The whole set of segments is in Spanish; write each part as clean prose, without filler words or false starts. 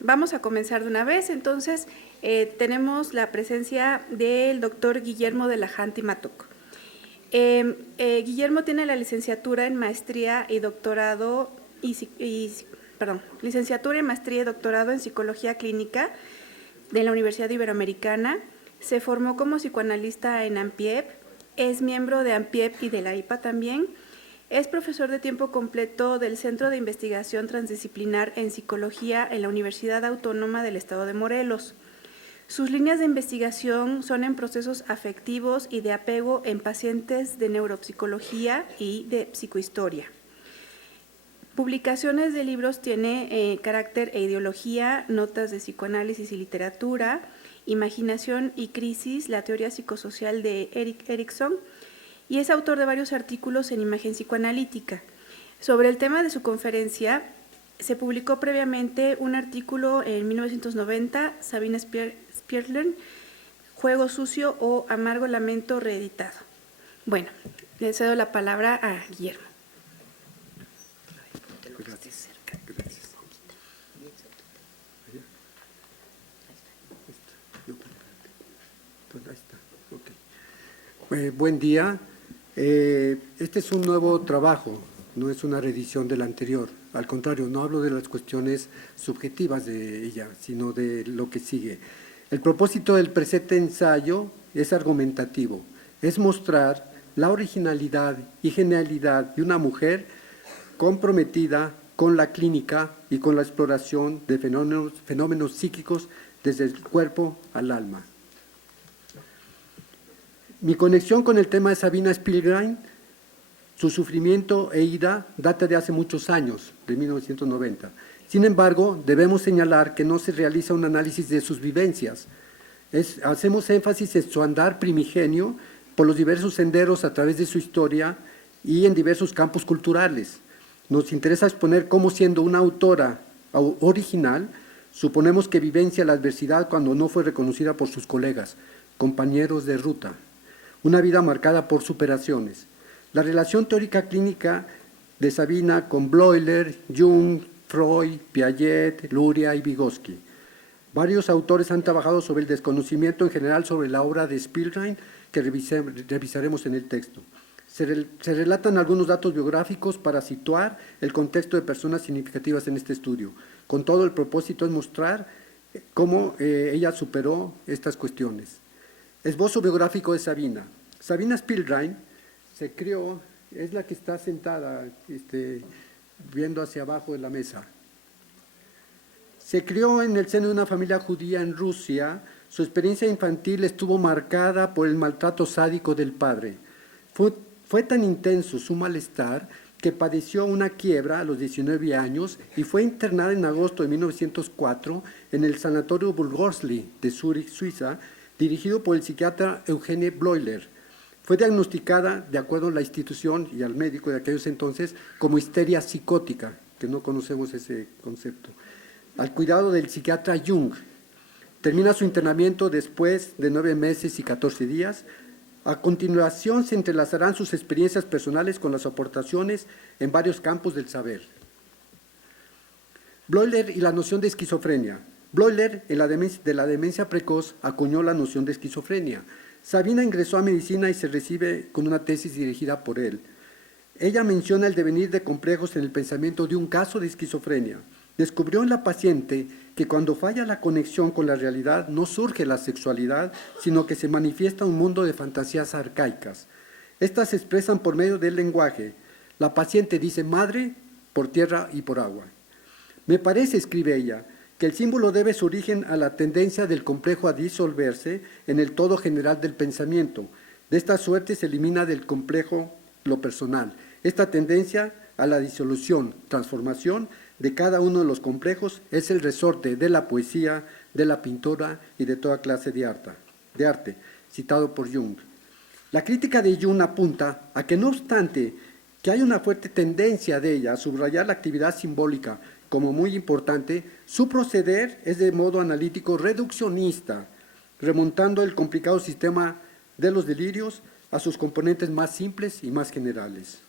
Vamos a comenzar de una vez. Entonces, tenemos la presencia del doctor Guillermo de la Hanti Matuk. Guillermo tiene la licenciatura en maestría y doctorado licenciatura en maestría y doctorado en psicología clínica de la Universidad Iberoamericana. Se formó como psicoanalista en AMPIEP, es miembro de AMPIEP y de la IPA también. Es profesor de tiempo completo del Centro de Investigación Transdisciplinar en Psicología en la Universidad Autónoma del Estado de Morelos. Sus líneas de investigación son en procesos afectivos y de apego en pacientes de neuropsicología y de psicohistoria. Publicaciones de libros tiene Carácter e ideología, Notas de psicoanálisis y literatura, Imaginación y crisis, la teoría psicosocial de Erik Erikson, y es autor de varios artículos en imagen psicoanalítica. Sobre el tema de su conferencia, se publicó previamente un artículo en 1990, Sabina Spierlern, Juego sucio o amargo lamento reeditado. Bueno, le cedo la palabra a Guillermo. Gracias. Buen día. Este es un nuevo trabajo, no es una reedición del anterior. Al contrario, no hablo de las cuestiones subjetivas de ella, sino de lo que sigue. El propósito del presente ensayo es argumentativo, es mostrar la originalidad y genialidad de una mujer comprometida con la clínica y con la exploración de fenómenos psíquicos desde el cuerpo al alma. Mi conexión con el tema de Sabina Spierlern, su sufrimiento e ira data de hace muchos años, de 1990. Sin embargo, debemos señalar que no se realiza un análisis de sus vivencias. Hacemos énfasis en su andar primigenio por los diversos senderos a través de su historia y en diversos campos culturales. Nos interesa exponer cómo, siendo una autora original, suponemos que vivencia la adversidad cuando no fue reconocida por sus colegas, compañeros de ruta. Una vida marcada por superaciones. La relación teórica clínica de Sabina con Bleuler, Jung, Freud, Piaget, Luria y Vygotsky. Varios autores han trabajado sobre el desconocimiento en general sobre la obra de Spierlern que revisaremos en el texto. Se relatan algunos datos biográficos para situar el contexto de personas significativas en este estudio. Con todo, el propósito es mostrar cómo ella superó estas cuestiones. Esbozo biográfico de Sabina. Sabina Spierlern se crió, es la que está sentada, viendo hacia abajo de la mesa. Se crió en el seno de una familia judía en Rusia. Su experiencia infantil estuvo marcada por el maltrato sádico del padre. Fue tan intenso su malestar que padeció una quiebra a los 19 años y fue internada en agosto de 1904 en el Sanatorio Burgosli de Zúrich, Suiza, dirigido por el psiquiatra Eugene Bleuler. Fue diagnosticada, de acuerdo a la institución y al médico de aquellos entonces, como histeria psicótica, que no conocemos ese concepto, al cuidado del psiquiatra Jung. Termina su internamiento después de 9 meses y 14 días. A continuación se entrelazarán sus experiencias personales con las aportaciones en varios campos del saber. Bleuler y la noción de esquizofrenia. Bleuler, de la demencia precoz, acuñó la noción de esquizofrenia. Sabina ingresó a medicina y se recibe con una tesis dirigida por él. Ella menciona el devenir de complejos en el pensamiento de un caso de esquizofrenia. Descubrió en la paciente que cuando falla la conexión con la realidad no surge la sexualidad, sino que se manifiesta un mundo de fantasías arcaicas. Estas se expresan por medio del lenguaje. La paciente dice madre por tierra y por agua. Me parece, escribe ella, que el símbolo debe su origen a la tendencia del complejo a disolverse en el todo general del pensamiento. De esta suerte se elimina del complejo lo personal. Esta tendencia a la disolución, transformación de cada uno de los complejos es el resorte de la poesía, de la pintura y de toda clase de arte, citado por Jung. La crítica de Jung apunta a que no obstante que hay una fuerte tendencia de ella a subrayar la actividad simbólica como muy importante, su proceder es de modo analítico reduccionista, remontando el complicado sistema de los delirios a sus componentes más simples y más generales.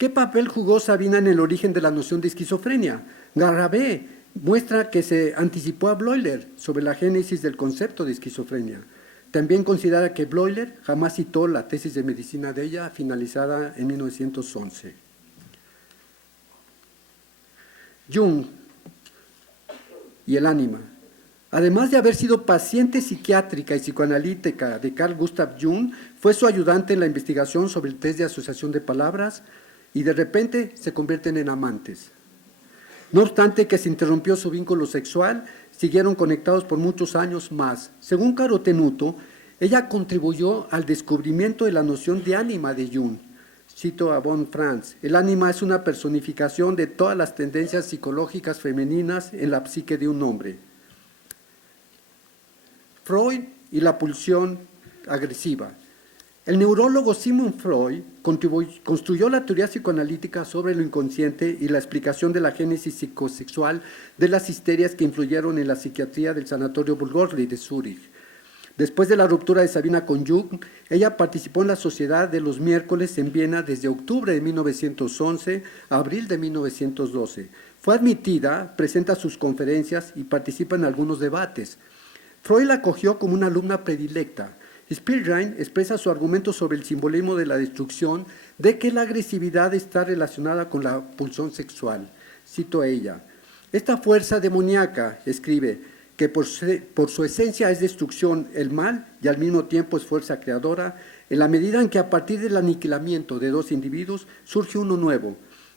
¿Qué papel jugó Sabina en el origen de la noción de esquizofrenia? Garrabé muestra que se anticipó a Bleuler sobre la génesis del concepto de esquizofrenia. También considera que Bleuler jamás citó la tesis de medicina de ella, finalizada en 1911. Jung y el ánima. Además de haber sido paciente psiquiátrica y psicoanalítica de Carl Gustav Jung, fue su ayudante en la investigación sobre el test de asociación de palabras y de repente se convierten en amantes. No obstante que se interrumpió su vínculo sexual, siguieron conectados por muchos años más. Según Caro Tenuto, ella contribuyó al descubrimiento de la noción de ánima de Jung. Cito a von Franz: el ánima es una personificación de todas las tendencias psicológicas femeninas en la psique de un hombre. Freud y la pulsión agresiva. El neurólogo Sigmund Freud construyó la teoría psicoanalítica sobre lo inconsciente y la explicación de la génesis psicosexual de las histerias que influyeron en la psiquiatría del Sanatorio Burgosli de Zúrich. Después de la ruptura de Sabina con Jung, ella participó en la Sociedad de los Miércoles en Viena desde octubre de 1911 a abril de 1912. Fue admitida, presenta sus conferencias y participa en algunos debates. Freud la acogió como una alumna predilecta. Spielrein expresa su argumento sobre el simbolismo de la destrucción, de que la agresividad está relacionada con la pulsión sexual. Cito a ella: esta fuerza demoníaca, escribe, que por su esencia es destrucción, el mal, y al mismo tiempo es fuerza creadora, en la medida en que a partir del aniquilamiento de dos individuos surge uno nuevo.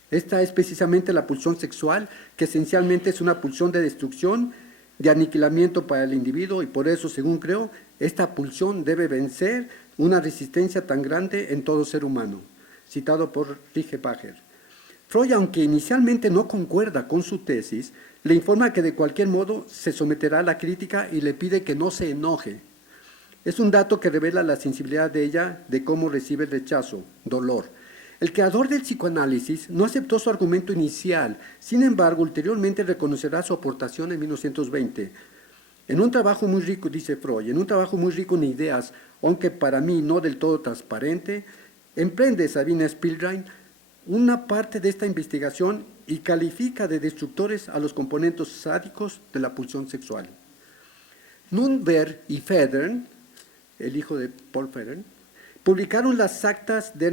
Esta es precisamente la pulsión sexual, que esencialmente es una pulsión de destrucción, de aniquilamiento para el individuo, y por eso, según creo, esta pulsión debe vencer una resistencia tan grande en todo ser humano. Citado por Rigebacher. Freud, aunque inicialmente no concuerda con su tesis, le informa que de cualquier modo se someterá a la crítica y le pide que no se enoje. Es un dato que revela la sensibilidad de ella de cómo recibe el rechazo, dolor. El creador del psicoanálisis no aceptó su argumento inicial, sin embargo, ulteriormente reconocerá su aportación en 1920. En un trabajo muy rico, dice Freud, en un trabajo muy rico en ideas, aunque para mí no del todo transparente, emprende Sabina Spielrein una parte de esta investigación y califica de destructores a los componentes sádicos de la pulsión sexual. Nürnberg y Federn, el hijo de Paul Federn, publicaron las actas de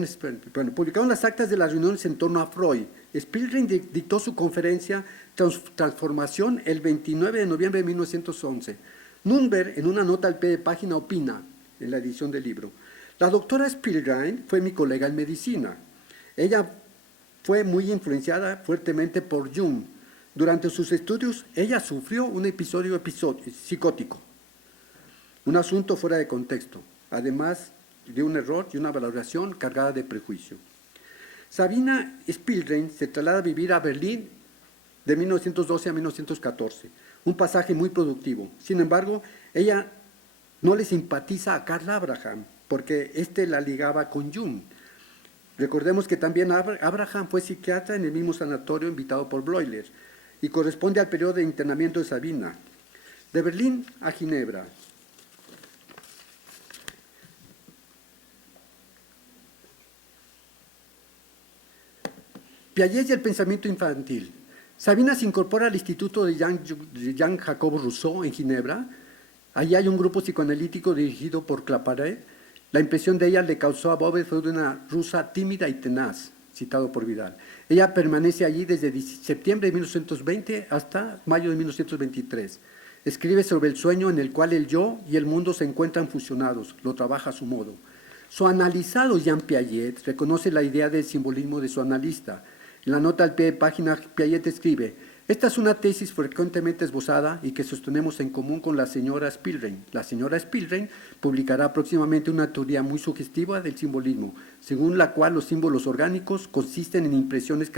las reuniones en torno a Freud. Spielrein dictó su conferencia Transformación el 29 de noviembre de 1911. Nürnberg, en una nota al pie de página, opina, en la edición del libro: la doctora Spielrein fue mi colega en medicina. Ella fue muy influenciada fuertemente por Jung. Durante sus estudios, ella sufrió un episodio psicótico, un asunto fuera de contexto, además de un error y una valoración cargada de prejuicio. Sabina Spielrein se traslada a vivir a Berlín de 1912 a 1914, un pasaje muy productivo. Sin embargo, ella no le simpatiza a Karl Abraham, porque éste la ligaba con Jung. Recordemos que también Abraham fue psiquiatra en el mismo sanatorio invitado por Bleuler y corresponde al periodo de internamiento de Sabina. De Berlín a Ginebra. Piaget y el pensamiento infantil. Sabina se incorpora al Instituto de Jean Jacob Rousseau en Ginebra. Allí hay un grupo psicoanalítico dirigido por Claparède. La impresión de ella le causó a Bobet fue de una rusa tímida y tenaz, citado por Vidal. Ella permanece allí desde septiembre de 1920 hasta mayo de 1923. Escribe sobre el sueño en el cual el yo y el mundo se encuentran fusionados, lo trabaja a su modo. Su analizado Jean Piaget reconoce la idea del simbolismo de su analista. En la nota al pie de página, Piaget escribe: esta es una tesis frecuentemente esbozada y que sostenemos en común con la señora Spielrein. La señora Spielrein publicará próximamente una teoría muy sugestiva del simbolismo, según la cual los símbolos orgánicos consisten en impresiones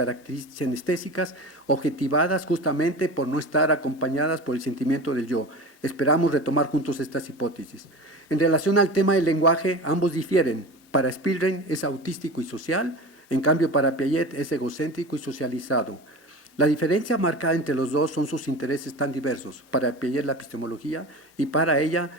sinestésicas objetivadas justamente por no estar acompañadas por el sentimiento del yo. Esperamos retomar juntos estas hipótesis. En relación al tema del lenguaje, ambos difieren. Para Spielrein es autístico y social, en cambio para Piaget es egocéntrico y socializado. La diferencia marcada entre los dos son sus intereses tan diversos, para Piaget la epistemología y para ella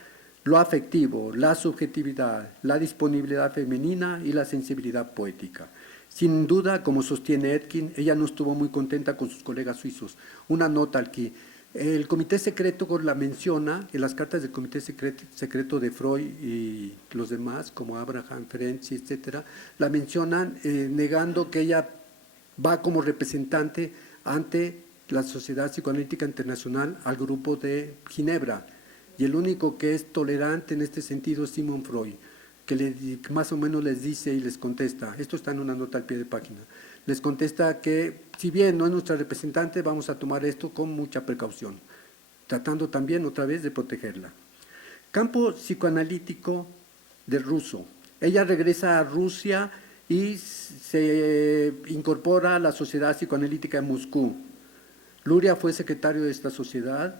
lo afectivo, la subjetividad, la disponibilidad femenina y la sensibilidad poética. Sin duda, como sostiene Etkin, ella no estuvo muy contenta con sus colegas suizos. Una nota aquí. El comité secreto la menciona en las cartas del comité secreto de Freud y los demás, como Abraham, Ferenczi, etcétera, la mencionan negando que ella va como representante ante la Sociedad Psicoanalítica Internacional al grupo de Ginebra. Y el único que es tolerante en este sentido es Sigmund Freud, que más o menos les dice y les contesta, esto está en una nota al pie de página, les contesta que si bien no es nuestra representante, vamos a tomar esto con mucha precaución, tratando también otra vez de protegerla. Campo psicoanalítico del ruso. Ella regresa a Rusia y se incorpora a la Sociedad Psicoanalítica de Moscú. Luria fue secretario de esta sociedad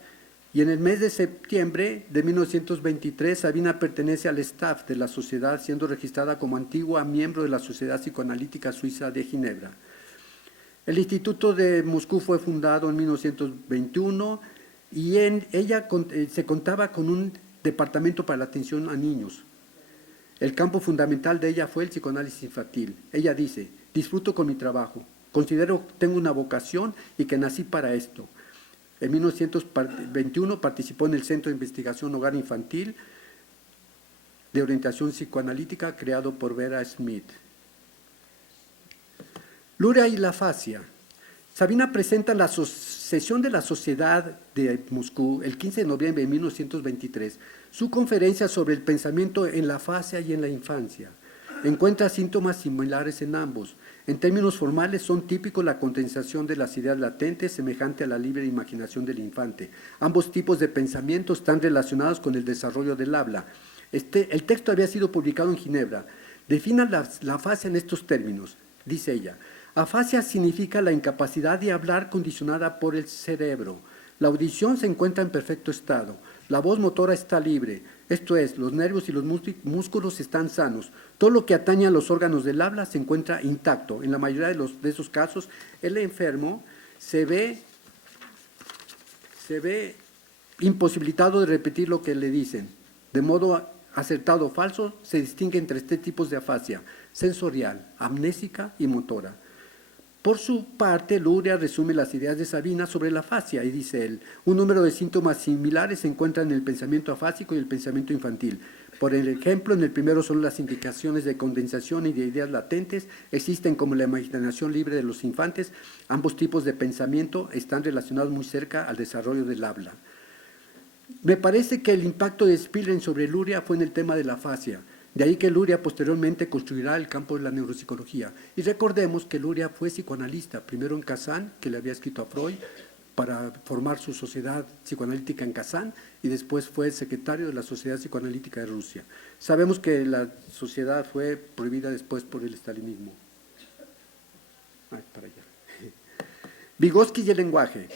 y en el mes de septiembre de 1923 Sabina pertenece al staff de la sociedad, siendo registrada como antigua miembro de la Sociedad Psicoanalítica Suiza de Ginebra. El Instituto de Moscú fue fundado en 1921 y ella se contaba con un departamento para la atención a niños. El campo fundamental de ella fue el psicoanálisis infantil. Ella dice, disfruto con mi trabajo, considero que tengo una vocación y que nací para esto. En 1921 participó en el Centro de Investigación Hogar Infantil de Orientación Psicoanalítica creado por Vera Smith. Luria y la afasia. Sabina presenta la sesión de la Sociedad de Moscú el 15 de noviembre de 1923 su conferencia sobre el pensamiento en la afasia y en la infancia. Encuentra síntomas similares en ambos. En términos formales son típicos la condensación de las ideas latentes semejante a la libre imaginación del infante. Ambos tipos de pensamiento están relacionados con el desarrollo del habla. El texto había sido publicado en Ginebra. Defina la afasia en estos términos, dice ella. Afasia significa la incapacidad de hablar condicionada por el cerebro. La audición se encuentra en perfecto estado. La voz motora está libre, esto es, los nervios y los músculos están sanos. Todo lo que atañe a los órganos del habla se encuentra intacto. En la mayoría de esos casos, el enfermo se ve imposibilitado de repetir lo que le dicen. De modo acertado o falso, se distinguen entre tres tipos de afasia: sensorial, amnésica y motora. Por su parte, Luria resume las ideas de Sabina sobre la afasia y dice él, un número de síntomas similares se encuentran en el pensamiento afásico y el pensamiento infantil. Por ejemplo, en el primero son las indicaciones de condensación y de ideas latentes, existen como la imaginación libre de los infantes, ambos tipos de pensamiento están relacionados muy cerca al desarrollo del habla. Me parece que el impacto de Spielrein sobre Luria fue en el tema de la afasia. De ahí que Luria posteriormente construirá el campo de la neuropsicología. Y recordemos que Luria fue psicoanalista, primero en Kazán, que le había escrito a Freud para formar su sociedad psicoanalítica en Kazán, y después fue secretario de la Sociedad Psicoanalítica de Rusia. Sabemos que la sociedad fue prohibida después por el estalinismo. Para allá. Vygotsky y el lenguaje.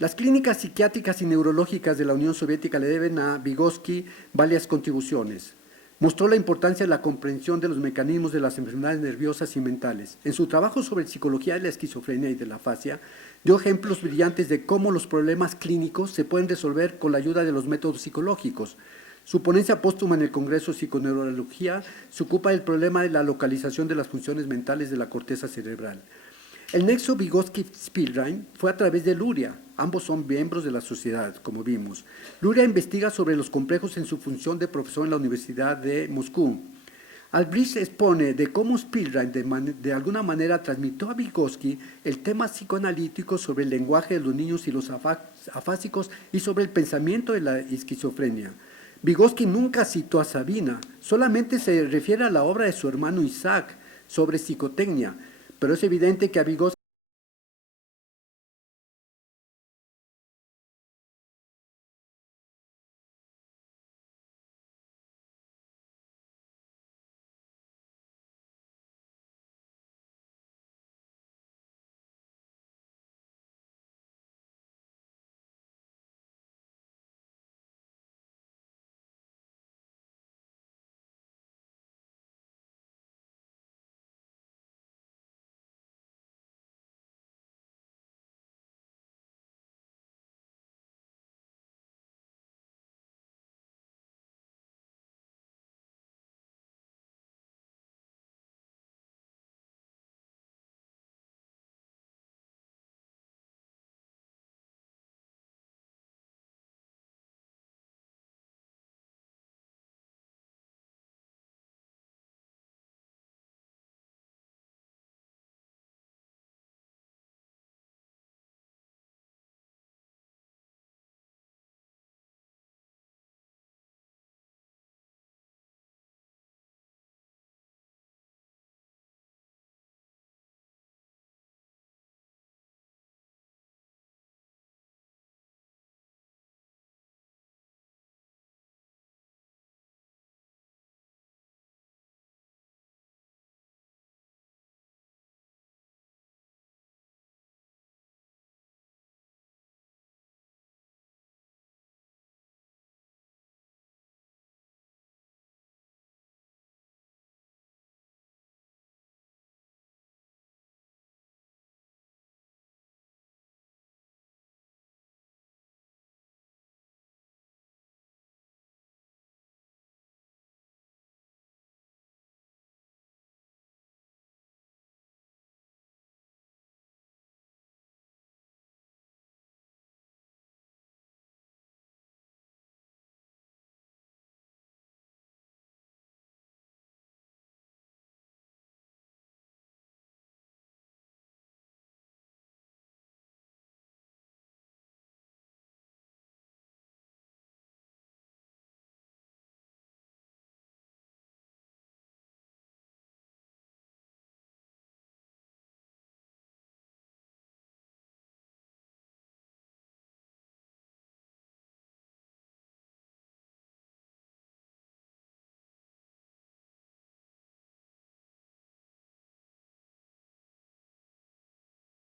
Las clínicas psiquiátricas y neurológicas de la Unión Soviética le deben a Vygotsky varias contribuciones. Mostró la importancia de la comprensión de los mecanismos de las enfermedades nerviosas y mentales. En su trabajo sobre psicología de la esquizofrenia y de la afasia, dio ejemplos brillantes de cómo los problemas clínicos se pueden resolver con la ayuda de los métodos psicológicos. Su ponencia póstuma en el Congreso de Psiconeurología se ocupa del problema de la localización de las funciones mentales de la corteza cerebral. El nexo Vygotsky-Spielrein fue a través de Luria. Ambos son miembros de la sociedad, como vimos. Luria investiga sobre los complejos en su función de profesor en la Universidad de Moscú. Albrecht expone de cómo Spielrein de alguna manera transmitió a Vygotsky el tema psicoanalítico sobre el lenguaje de los niños y los afásicos y sobre el pensamiento de la esquizofrenia. Vygotsky nunca citó a Sabina, solamente se refiere a la obra de su hermano Isaac sobre psicotecnia, pero es evidente que a Vygotsky